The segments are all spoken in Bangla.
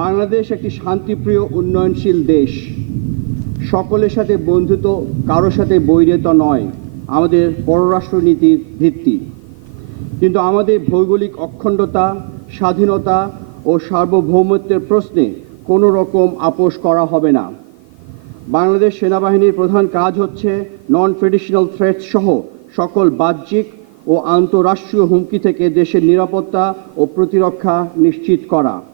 বাংলাদেশ একটি শান্তিপ্রিয়, উন্নয়নশীল দেশ। সকলের সাথে বন্ধুত্ব, কারোর সাথে বৈরিতা নয়। আমাদের পররাষ্ট্রনীতির ভিত্তি। কিন্তু আমাদের ভৌগোলিক অখণ্ডতা, স্বাধীনতা ও সার্বভৌমত্বের প্রশ্নে কোনো রকম আপোষ করা হবে না। বাংলাদেশ সেনাবাহিনীর প্রধান কাজ হচ্ছে নন ট্রেডিশনাল থ্রেট সহ সকল বাহ্যিক ও আন্তঃরাষ্ট্রীয় হুমকি থেকে দেশের নিরাপত্তা ও প্রতিরক্ষা নিশ্চিত করা।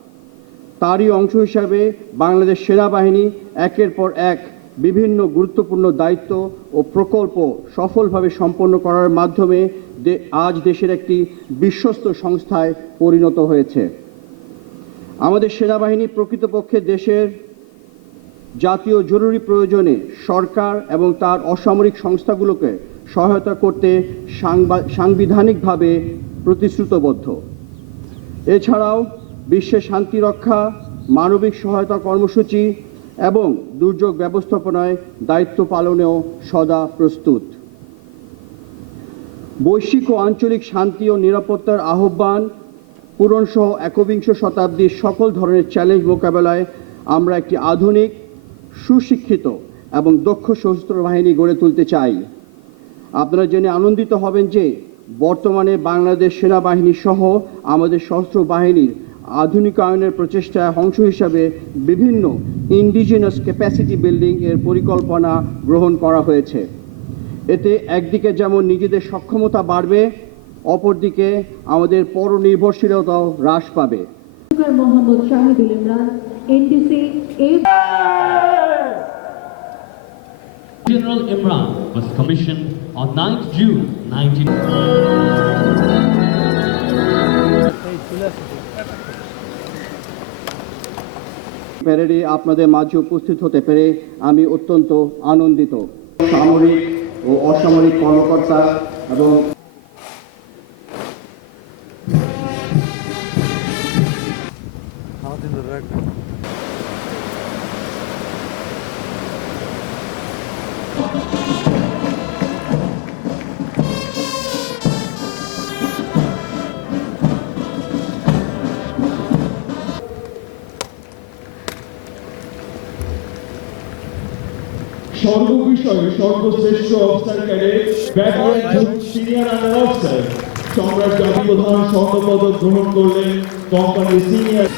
তারই অংশ হিসাবে বাংলাদেশ সেনাবাহিনী একের পর এক বিভিন্ন গুরুত্বপূর্ণ দায়িত্ব ও প্রকল্প সফলভাবে সম্পন্ন করার মাধ্যমে আজ দেশের একটি বিশ্বস্ত সংস্থায় পরিণত হয়েছে। আমাদের সেনাবাহিনী প্রকৃতপক্ষে দেশের জাতীয় জরুরি প্রয়োজনে সরকার এবং তার অসামরিক সংস্থাগুলোকে সহায়তা করতে সাংবা- সাংবিধানিকভাবে প্রতিশ্রুতবদ্ধ। এছাড়াও বিশ্বে শান্তি রক্ষা, মানবিক সহায়তা কর্মসূচি এবং দুর্যোগ ব্যবস্থাপনায় দায়িত্ব পালনেও সদা প্রস্তুত। বৈশ্বিক ও আঞ্চলিক শান্তি ও নিরাপত্তার আহ্বান পূরণসহ একবিংশ শতাব্দীর সকল ধরনের চ্যালেঞ্জ মোকাবেলায় আমরা একটি আধুনিক, সুশিক্ষিত এবং দক্ষ সশস্ত্র বাহিনী গড়ে তুলতে চাই। আপনারা জেনে আনন্দিত হবেন যে বর্তমানে বাংলাদেশ সেনাবাহিনী সহ আমাদের সশস্ত্র বাহিনীর আধুনিকায়নের প্রচেষ্টায় অংশ হিসাবে বিভিন্ন ইন্ডিজিনাস ক্যাপাসিটি বিল্ডিং এর পরিকল্পনা গ্রহণ করা হয়েছে। এতে একদিকে যেমন নিজেদের সক্ষমতা বাড়বে অপরদিকে আমাদের পরনির্ভরশীলতাও হ্রাস পাবে। Mohammad Shahidul Imran NDC General Imran was commissioned on 9th June 19... প্যারেডে আপনাদের মাঝে উপস্থিত হতে পেরে আমি অত্যন্ত আনন্দিত। সামরিক ও অসামরিক কর্মকর্তা এবং সর্ববিষয়ে সর্বশ্রেষ্ঠ officer cadet June senior under officer Samrat জাতি প্রধান স্বর্ণপদক গ্রহণ করলেন কোম্পানির সিনিয়র